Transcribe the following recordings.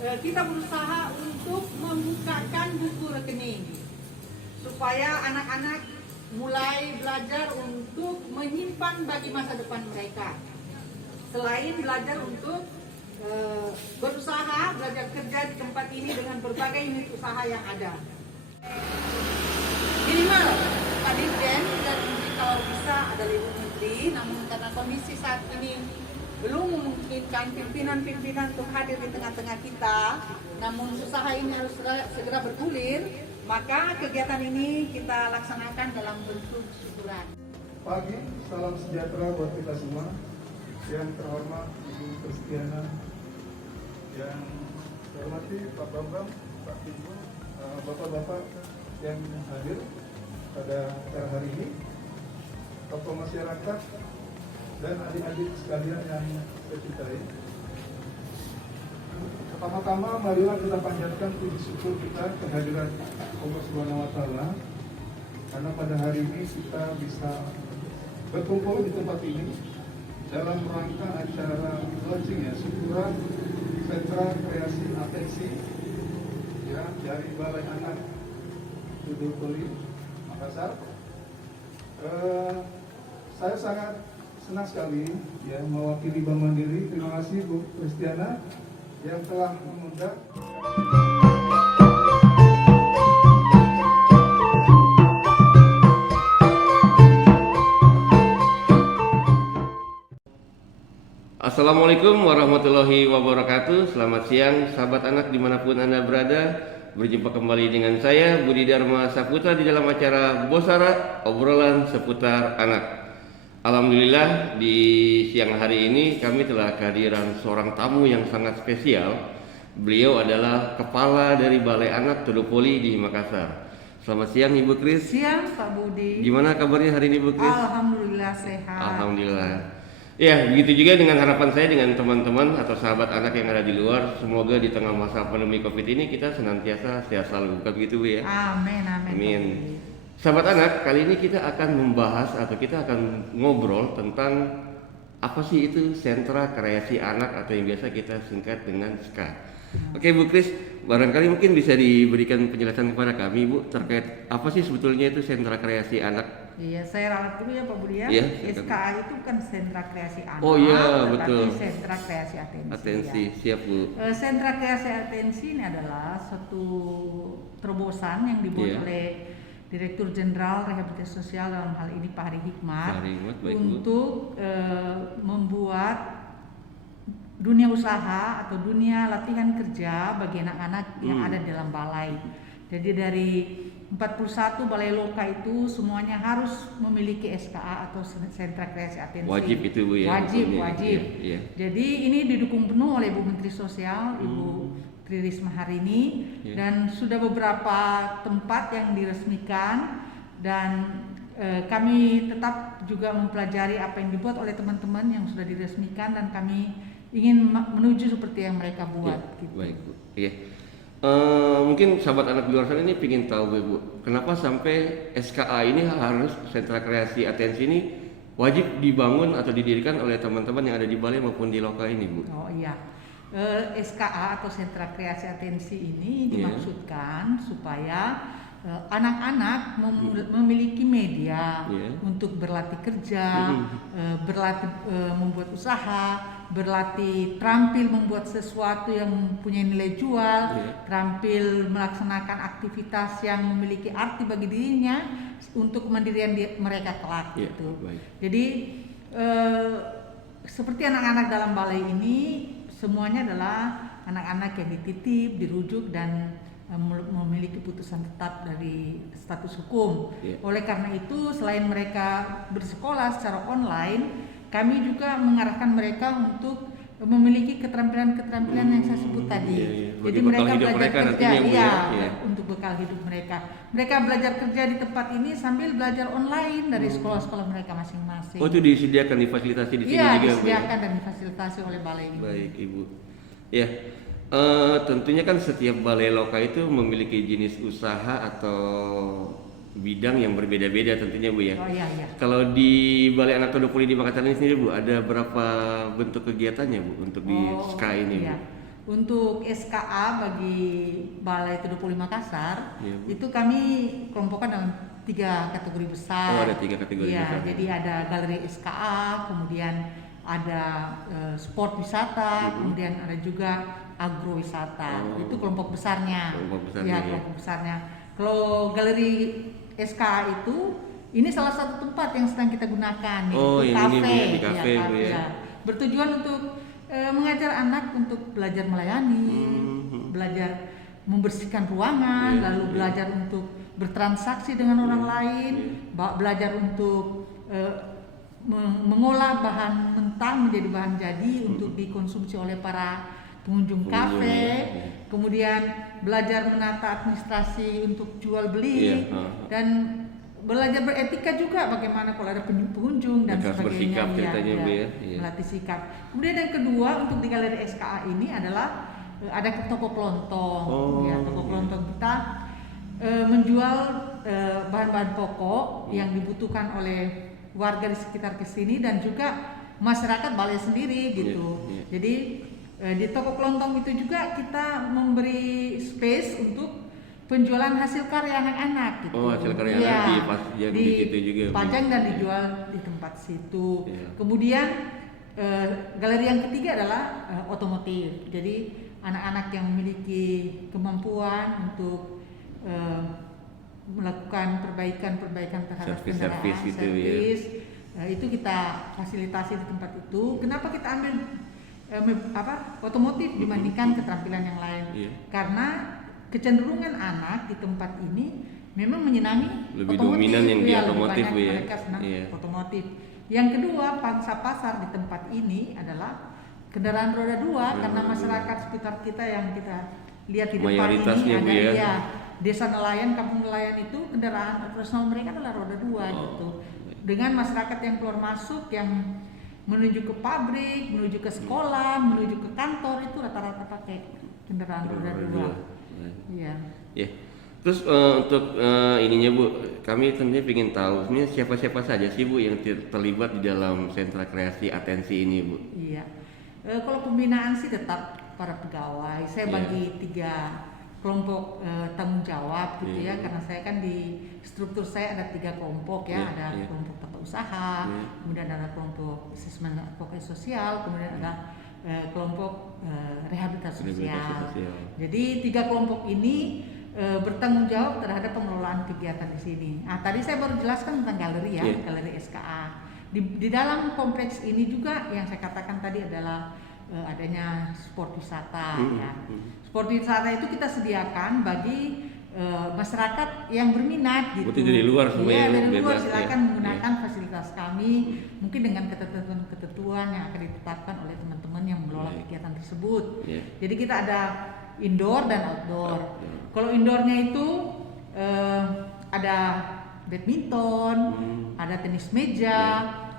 kita berusaha untuk membukakan buku rekening supaya anak-anak mulai belajar untuk menyimpan bagi masa depan mereka. Selain belajar untuk berusaha, belajar kerja di tempat ini dengan berbagai unit usaha yang ada. Minimal Pak Dirjen dan kalau bisa ada Ibu Menteri, namun karena kondisi saat ini belum memungkinkan pimpinan-pimpinan untuk hadir di tengah-tengah kita, namun usaha ini harus segera bergulir, maka kegiatan ini kita laksanakan dalam bentuk syukuran. Pagi, salam sejahtera buat kita semua. Yang terhormat Ibu Kristiana, yang terhormati Pak Bambang, Pak Timbul, Bapak-bapak yang hadir pada hari ini, tokoh masyarakat dan adik-adik sekalian yang saya cintai. Pertama-tama marilah kita panjatkan puji syukur kita kehadiran Allah Subhanahu wa Ta'ala, karena pada hari ini kita bisa berkumpul di tempat ini dalam rangka acara launching ya, syukuran Sentra Kreasi Atensi ya, dari Balai Anak Tudor Poli Makassar. Saya sangat senang sekali ya mewakili Bank Mandiri. Terima kasih Bu Kristiana yang telah mengundang. Assalamualaikum warahmatullahi wabarakatuh. Selamat siang sahabat anak dimanapun Anda berada. Berjumpa kembali dengan saya Budi Dharma Saputra di dalam acara Bosara, obrolan seputar anak. Alhamdulillah di siang hari ini kami telah kehadiran seorang tamu yang sangat spesial. Beliau adalah kepala dari Balai Anak Tudor Poli di Makassar. Selamat siang Ibu Kris. Siang Pak Budi. Gimana kabarnya hari ini Bu Kris? Alhamdulillah sehat. Alhamdulillah. Ya, begitu juga dengan harapan saya dengan teman-teman atau sahabat anak yang ada di luar. Semoga di tengah masa pandemi COVID ini kita senantiasa sehat selalu, bukan begitu Bu ya? Amin, amin. Amin. Sahabat anak, kali ini kita akan membahas atau kita akan ngobrol tentang apa sih itu Sentra Kreasi Anak atau yang biasa kita singkat dengan SKA. Oke Bu Kris, barangkali mungkin bisa diberikan penjelasan kepada kami Bu terkait apa sih sebetulnya itu Sentra Kreasi Anak? Iya, saya ralat dulu ya Pak Budi ya. Iya, SKA itu bukan Sentra Kreasi Anak. Oh iya, tetapi betul. Sentra Kreasi Atensi. Atensi, Ya. siap Bu. Sentra Kreasi Atensi ini adalah suatu terobosan yang dibuat Iya. oleh Direktur Jenderal Rehabilitasi Sosial dalam hal ini Pak Hari Hikmat, Pak Hari Hikmat, baik, Bu. untuk membuat dunia usaha atau dunia latihan kerja bagi anak-anak yang ada di dalam balai. Jadi dari 41 balai loka itu semuanya harus memiliki SKA atau Sentra Kreasi Atensi. Wajib itu Bu ya? Wajib. Iya, iya. Jadi ini didukung penuh oleh Bu Menteri Sosial, Ibu Tri Risma hari ini, dan sudah beberapa tempat yang diresmikan, dan kami tetap juga mempelajari apa yang dibuat oleh teman-teman yang sudah diresmikan, dan kami ingin menuju seperti yang mereka buat. Ya, gitu. baik Bu. Iya. Mungkin sahabat anak di luar sana ini ingin tahu Bu, kenapa sampai SKA ini harus Sentra Kreasi Atensi ini wajib dibangun atau didirikan oleh teman-teman yang ada di balai maupun di loka ini Bu? Oh iya, SKA atau Sentra Kreasi Atensi ini dimaksudkan supaya anak-anak memiliki media untuk berlatih kerja, berlatih membuat usaha, berlatih terampil membuat sesuatu yang mempunyai nilai jual, terampil melaksanakan aktivitas yang memiliki arti bagi dirinya untuk kemandirian mereka kelak gitu. Jadi seperti anak-anak dalam balai ini semuanya adalah anak-anak yang dititip, dirujuk dan memiliki putusan tetap dari status hukum. Oleh karena itu, selain mereka bersekolah secara online, kami juga mengarahkan mereka untuk memiliki keterampilan-keterampilan yang saya sebut tadi. Jadi mereka belajar kerja, untuk bekal hidup mereka. Mereka belajar kerja di tempat ini sambil belajar online dari sekolah-sekolah mereka masing-masing. Oh, itu disediakan, difasilitasi di sini juga? Iya, disediakan dan difasilitasi oleh balai ini. Baik Ibu. Ya. Tentunya kan setiap balai loka itu memiliki jenis usaha atau bidang yang berbeda-beda tentunya Bu ya. Oh iya. Kalau di Balai Anak Tudor Poli di Makassar ini sendiri Bu, ada berapa bentuk kegiatannya Bu untuk di SKA ini iya. Bu? Untuk SKA bagi Balai Tudopoli Makassar, Iya, Bu. itu kami kelompokkan dalam 3 kategori besar. Oh, ada 3 kategori Iya, besar. jadi ada galeri SKA, kemudian ada sport wisata, kemudian ada juga agrowisata. Oh. Itu kelompok besarnya. Kelompok besarnya, Ya, ya. kelompok besarnya. Kalau galeri SKA itu ini salah satu tempat yang sedang kita gunakan, Oh, yaitu yang ini, Bu, kafe. ya, di kafe, Bu, ya. Ya. Bertujuan untuk mengajar anak untuk belajar melayani, belajar membersihkan ruangan, Iya, lalu iya. belajar untuk bertransaksi dengan orang lain, belajar untuk mengolah bahan mentah menjadi bahan jadi untuk dikonsumsi oleh para pengunjung kafe, ya. kemudian belajar menata administrasi untuk jual beli, Iya, dan belajar beretika juga bagaimana kalau ada pengunjung dan Harus sebagainya. bersikap Ya, ceritanya, Bu, ya. Iya. melatih sikap. Kemudian yang kedua untuk di galeri SKA ini adalah ada toko kelontong. Oh, Ya, toko iya. kelontong kita menjual bahan-bahan pokok yang dibutuhkan oleh warga di sekitar kesini dan juga masyarakat Balai sendiri gitu. Iya, iya. Jadi di toko kelontong itu juga kita memberi space untuk penjualan hasil karya anak-anak gitu. Oh, hasil karya Iya, anak dipajang di situ juga, Bu. dipajang dan dijual di tempat situ. Iya. Kemudian galeri yang ketiga adalah otomotif. Jadi anak-anak yang memiliki kemampuan untuk melakukan perbaikan terhadap Servis-servis kendaraan, gitu, ya. servis, itu kita fasilitasi di tempat itu. Kenapa kita ambil otomotif dibandingkan keterampilan yang lain? Iya. Karena kecenderungan anak di tempat ini memang menyenangi Lebih otomotif, dominan yang di lebih otomotif, banyak Bu, ya. mereka senang Iya. otomotif. Yang kedua, pangsa pasar di tempat ini adalah kendaraan roda 2 karena masyarakat sekitar kita yang kita lihat di depan Mayoritasnya, ini Bu, ada ya. desa nelayan, kampung nelayan itu kendaraan operasional mereka adalah roda 2 gitu. Dengan masyarakat yang keluar masuk yang menuju ke pabrik, menuju ke sekolah, menuju ke kantor itu rata-rata pakai kendaraan roda 2. Iya. Ya. Terus untuk ininya, Bu, kami tentunya ingin tahu sebenarnya siapa-siapa saja sih, Bu, yang terlibat di dalam sentra kreasi atensi ini, Bu? Iya. Kalau pembinaan sih tetap para pegawai. Saya Iya. bagi 3 kelompok tanggung jawab gitu Iya. ya, karena saya kan di struktur saya ada 3 kelompok ya, Iya, ada iya. kelompok tata usaha, Iya. kemudian ada kelompok asesmen advokasi sosial, kemudian ada kelompok rehabilitasi Rehabilitasi sosial. sosial. Jadi 3 kelompok ini bertanggung jawab terhadap pengelolaan kegiatan di sini. Nah, tadi saya baru jelaskan tentang galeri ya, Iya. galeri SKA. Di dalam kompleks ini juga yang saya katakan tadi adalah adanya sport wisata ya. Sport wisata itu kita sediakan bagi masyarakat yang berminat gitu. Berarti dari luar semua Iya, ya, dari luar bebas, silakan ya. menggunakan fasilitas kami mungkin dengan ketentuan-ketentuan yang akan ditetapkan oleh teman-teman yang mengelola Iya. kegiatan tersebut. Iya. Jadi kita ada indoor dan outdoor. Outdoor. Kalau indoornya itu ada badminton, ada tenis meja,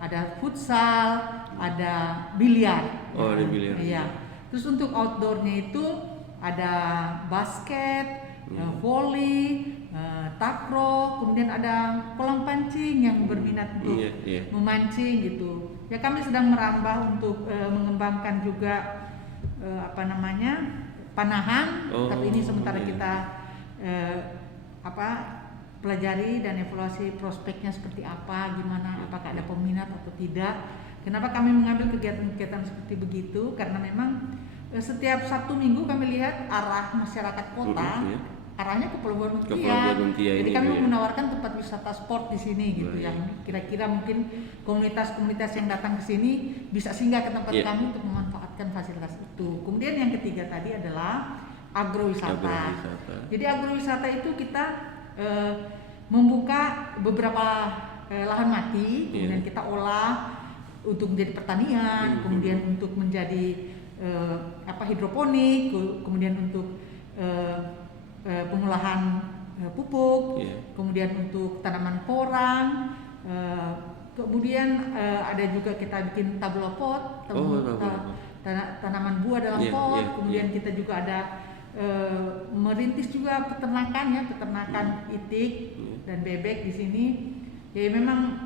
ada futsal, ada biliar. Oh, ada biliar. Iya. Terus untuk outdoornya itu ada basket, volley, takraw, kemudian ada kolam pancing yang berminat untuk Iya, iya. memancing gitu. Ya kami sedang merambah untuk mengembangkan juga panahan, Oh, tapi ini sementara iya. kita pelajari dan evaluasi prospeknya seperti apa, gimana, apakah ada peminat atau tidak. Kenapa kami mengambil kegiatan-kegiatan seperti begitu? Karena memang setiap Sabtu Minggu kami lihat arah masyarakat kota, Iya. arahnya ke Pelabuhan Ke Mutia. Pelabuhan Mutia Jadi ini, kami Bu, ya. menawarkan tempat wisata sport di sini gitu, Baik. yang kira-kira mungkin komunitas-komunitas yang datang ke sini bisa singgah ke tempat Iya. kami untuk memanfaatkan fasilitas itu. Kemudian yang ketiga tadi adalah agrowisata. Agrowisata. Jadi agrowisata itu kita membuka beberapa lahan mati, kemudian Iya. kita olah untuk menjadi pertanian, kemudian untuk menjadi hidroponik, kemudian untuk pengolahan pupuk, Iya. kemudian untuk tanaman porang, kemudian ada juga kita bikin tabula pot, tanaman buah dalam Iya, pot, iya, kemudian iya. kita juga ada merintis juga peternakan ya, peternakan itik dan bebek di sini. Ya memang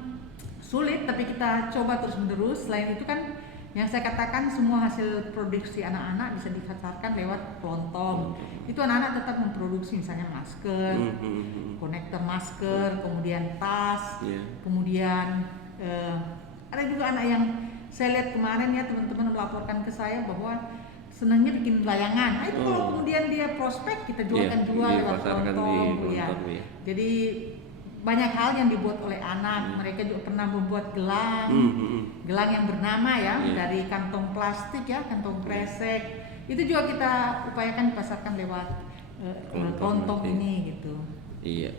sulit tapi kita coba terus menerus. Selain itu kan Yang saya katakan semua hasil produksi anak-anak bisa dipasarkan lewat kelontong. Itu anak-anak tetap memproduksi misalnya masker, konektor masker, kemudian tas, kemudian ada juga anak yang saya lihat kemarin ya, teman-teman melaporkan ke saya bahwa senangnya bikin layangan. Nah, itu kalau kemudian dia prospek kita jual lewat kelontong. Ya. Jadi banyak hal yang dibuat oleh anak. Mereka juga pernah membuat gelang, gelang yang bernama ya dari kantong plastik ya, kantong kresek. Itu juga kita upayakan dipasarkan lewat kelontong ini gitu. Iya.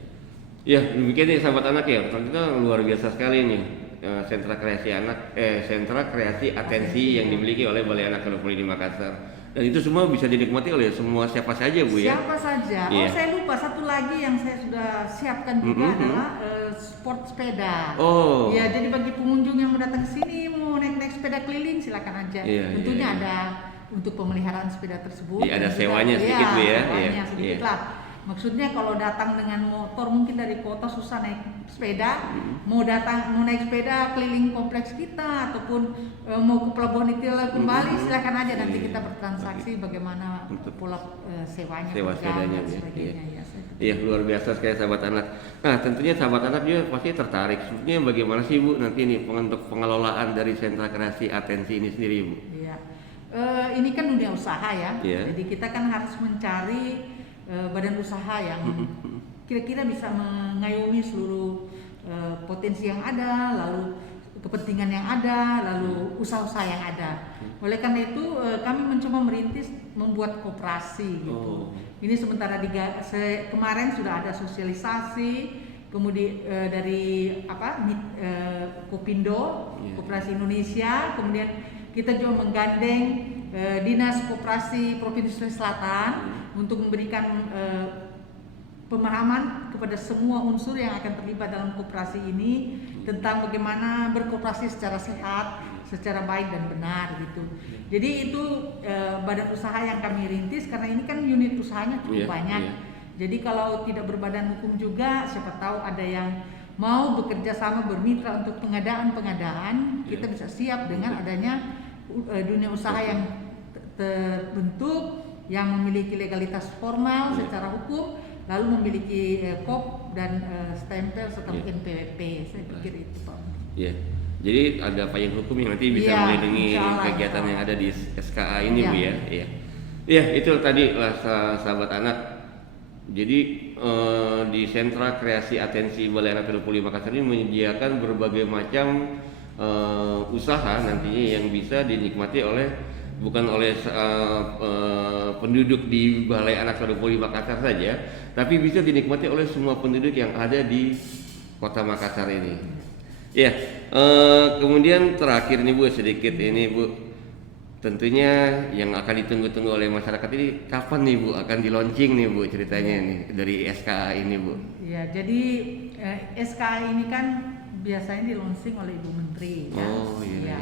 Ya demikian nih sahabat anak ya. Ternyata luar biasa sekali nih sentra kreasi anak, sentra kreasi atensi yang dimiliki oleh Balai Anak Kedopoli di Makassar. Dan itu semua bisa dinikmati oleh semua siapa saja Bu ya. Siapa saja. Oh saya lupa satu lagi yang saya sudah siapkan juga adalah sport sepeda. Oh. Ya jadi bagi pengunjung yang mau datang ke sini mau naik sepeda keliling silakan aja. Tentunya ada untuk pemeliharaan sepeda tersebut. Iya, ada sewanya sedikit Bu ya. Sewanya sedikit lah. Maksudnya kalau datang dengan motor mungkin dari kota susah naik sepeda, mau naik sepeda keliling kompleks kita ataupun mau ke Pelabuhan Itila kembali silakan aja, nanti kita bertransaksi bagaimana pola sewanya, sewa sepedanya dan sebagainya. Iya luar biasa sekali sahabat anak. Nah tentunya sahabat anak juga pasti tertarik. Sebenarnya bagaimana sih Bu nanti nih untuk pengelolaan dari sentra kreasi atensi ini sendiri Bu? Iya, ini kan dunia usaha ya. Jadi kita kan harus mencari badan usaha yang kira-kira bisa mengayomi seluruh potensi yang ada, lalu kepentingan yang ada, lalu usaha-usaha yang ada. Oleh karena itu kami mencoba merintis membuat koperasi gitu. Ini sementara kemarin sudah ada sosialisasi, kemudian dari Kopindo, Koperasi Indonesia, kemudian kita juga menggandeng Dinas Koperasi Provinsi Sulawesi Selatan untuk memberikan pemahaman kepada semua unsur yang akan terlibat dalam koperasi ini tentang bagaimana berkoperasi secara sehat, secara baik dan benar gitu. Jadi itu badan usaha yang kami rintis karena ini kan unit usahanya cukup banyak. Jadi kalau tidak berbadan hukum juga, siapa tahu ada yang mau bekerja sama bermitra untuk pengadaan, kita bisa siap dengan adanya dunia usaha yang terbentuk, yang memiliki legalitas formal secara hukum, lalu memiliki KOP dan stempel serta mungkin PWP. Saya pikir itu Pak. Iya. Jadi ada payung hukum yang nanti bisa melindungi kegiatan yang ada di SKA ini Bu ya. Iya. Iya itu tadi lah sahabat anak. Jadi di sentra kreasi atensi Balai Anak Kedopoli Makassar ini menyediakan berbagai macam usaha nantinya yang bisa dinikmati bukan oleh penduduk di Balai Anak Kedopoli Makassar saja, tapi bisa dinikmati oleh semua penduduk yang ada di Kota Makassar ini. Ya, kemudian terakhir nih Bu, sedikit ini Bu, tentunya yang akan ditunggu-tunggu oleh masyarakat ini kapan nih Bu akan di launching nih Bu ceritanya nih dari SKA ini Bu? Ya, jadi SKA ini kan biasanya di launching oleh Ibu Menteri ya. Oh iya.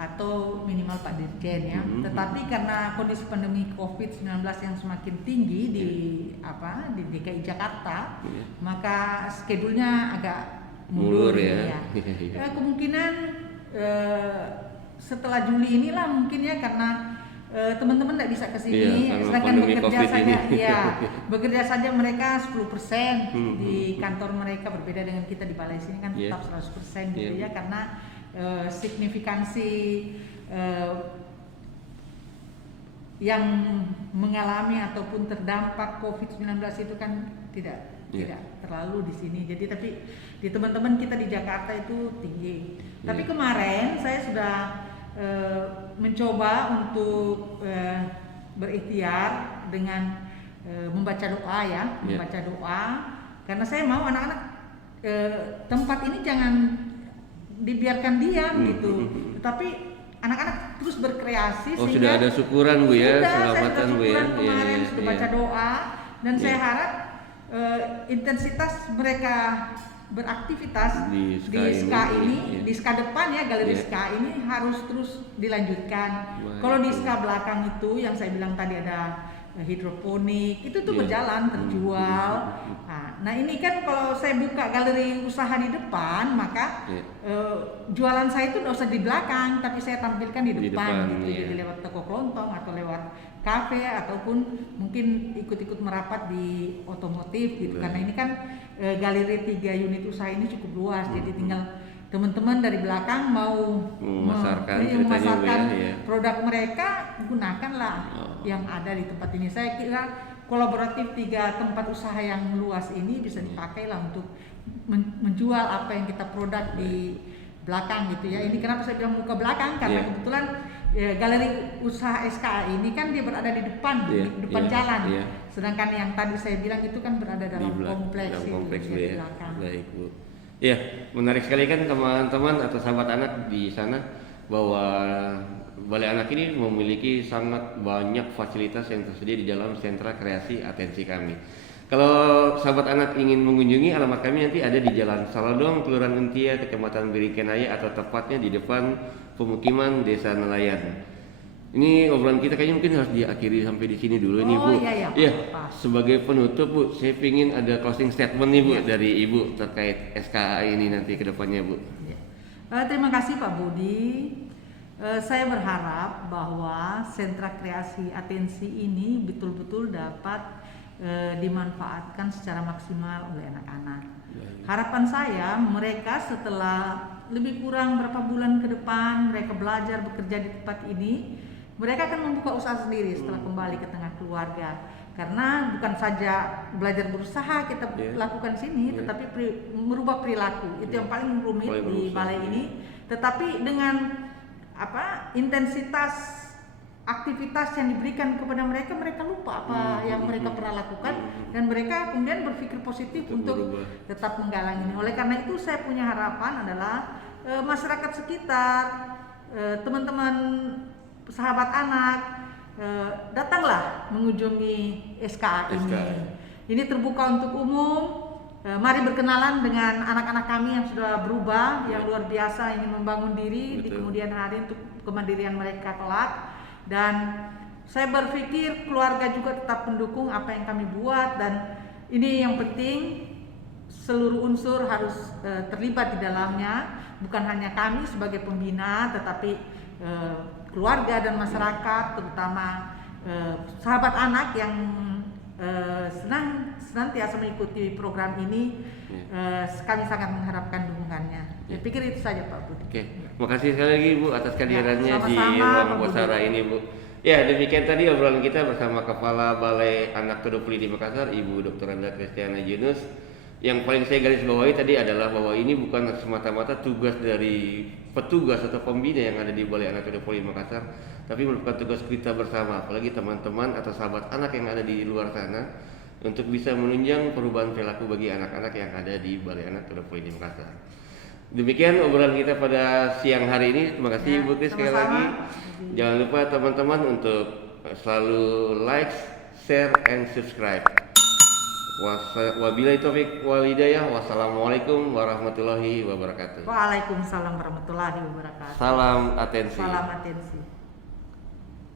Atau minimal Pak Dirjen ya. Tetapi karena kondisi pandemi COVID-19 yang semakin tinggi di DKI Jakarta, maka schedule-nya agak mundur ya. Kemungkinan setelah Juli inilah mungkin ya, karena teman-teman tidak bisa ke sini, sedangkan bekerja saja mereka 10% di kantor mereka, berbeda dengan kita di balai sini kan tetap 100% gitu ya, karena signifikansi yang mengalami ataupun terdampak COVID-19 itu kan tidak terlalu di sini. Jadi tapi di teman-teman kita di Jakarta itu tinggi. Tapi kemarin saya sudah mencoba untuk berikhtiar dengan membaca doa ya, membaca doa, karena saya mau anak-anak tempat ini jangan dibiarkan diam gitu, tetapi anak-anak terus berkreasi. Sudah ada syukuran Bu ya, selamatan Bu ya. Kemarin sudah baca doa dan saya harap intensitas mereka beraktivitas di SKA ini, di SKA depan ya, galeri SKA ini harus terus dilanjutkan. Kalau di SKA belakang itu yang saya bilang tadi ada hidroponik, itu tuh Iya. berjalan, terjual. Nah ini kan kalau saya buka galeri usaha di depan, maka Iya. jualan saya itu nggak usah di belakang, tapi saya tampilkan di Di depan, depan, gitu. iya. Jadi lewat toko kelontong atau lewat kafe ataupun mungkin ikut-ikut merapat di otomotif gitu. Betul. Karena ini kan galeri 3 unit usaha ini cukup luas, jadi tinggal teman-teman dari belakang mau Memasarkan iya, ceritanya, memasarkan Bu, ya. produk mereka, gunakanlah Oh. yang ada di tempat ini. Saya kira kolaboratif 3 tempat usaha yang luas ini bisa dipakai lah untuk menjual apa yang kita produk di belakang gitu ya. Ini kenapa saya bilang buka belakang, karena Iya. kebetulan galeri usaha SKA ini kan dia berada di depan, Iya, di depan iya, jalan. iya. Sedangkan yang tadi saya bilang itu kan berada dalam kompleks, dalam itu, kompleks di ya. belakang. Baik, Bu. Ya, menarik sekali kan teman-teman atau sahabat anak di sana bahwa Balai Anak ini memiliki sangat banyak fasilitas yang tersedia di dalam sentra kreasi atensi kami. Kalau sahabat anak ingin mengunjungi, alamat kami nanti ada di Jalan Saladong, Kelurahan Untia, Kecamatan Birikenaya, atau tepatnya di depan pemukiman Desa Nelayan. Ini obrolan kita kayaknya mungkin harus diakhiri sampai di sini dulu nih, Bu. Iya. Sebagai penutup, Bu, saya ingin ada closing statement nih, Bu, Iya. dari Ibu terkait SKA ini nanti ke depannya, Bu. Terima kasih Pak Budi. Saya berharap bahwa sentra kreasi atensi ini betul-betul dapat dimanfaatkan secara maksimal oleh anak-anak. Harapan saya mereka setelah lebih kurang berapa bulan ke depan mereka belajar bekerja di tempat ini, mereka akan membuka usaha sendiri setelah kembali ke tengah keluarga. Karena bukan saja belajar berusaha kita lakukan sini, tetapi merubah perilaku itu yang paling rumit di balai ini. Tetapi dengan intensitas aktivitas yang diberikan kepada mereka, mereka lupa apa yang mereka pernah lakukan, dan mereka kemudian berpikir positif untuk tetap menggalang ini. Oleh karena itu saya punya harapan adalah masyarakat sekitar, teman-teman sahabat anak, datanglah mengunjungi SKA ini. Ini terbuka untuk umum. Mari berkenalan dengan anak-anak kami yang sudah berubah, yang luar biasa ingin membangun diri di kemudian hari untuk kemandirian mereka kelak. Dan saya berpikir keluarga juga tetap mendukung apa yang kami buat, dan ini yang penting seluruh unsur harus terlibat di dalamnya, bukan hanya kami sebagai pembina tetapi keluarga dan masyarakat, terutama sahabat anak yang senantiasa mengikuti program ini. Kami sangat mengharapkan dukungannya. Saya pikir itu saja Pak Budi. Oke, makasih sekali lagi Bu atas kehadirannya di sama-sama, ruang Pak Bosara Budi. ini, Bu. Ya, demikian tadi obrolan kita bersama Kepala Balai Anak ke-20 di Makassar, Ibu Dr. Anda Kristiana Yunus. Yang paling saya garis bawahi tadi adalah bahwa ini bukan semata-mata tugas dari petugas atau pembina yang ada di Balai Anak ke-20 di Makassar, tapi merupakan tugas kita bersama, apalagi teman-teman atau sahabat anak yang ada di luar sana, untuk bisa menunjang perubahan perilaku bagi anak-anak yang ada di Balai Anak ke-20 di Makassar. Demikian obrolan kita pada siang hari ini. Terima kasih Ibu Kris sekali lagi. Jangan lupa teman-teman untuk selalu like, share, and subscribe. Wabillahi taufiq wal hidayah. Wassalamualaikum warahmatullahi wabarakatuh. Waalaikumsalam warahmatullahi wabarakatuh. Salam atensi. Salam atensi.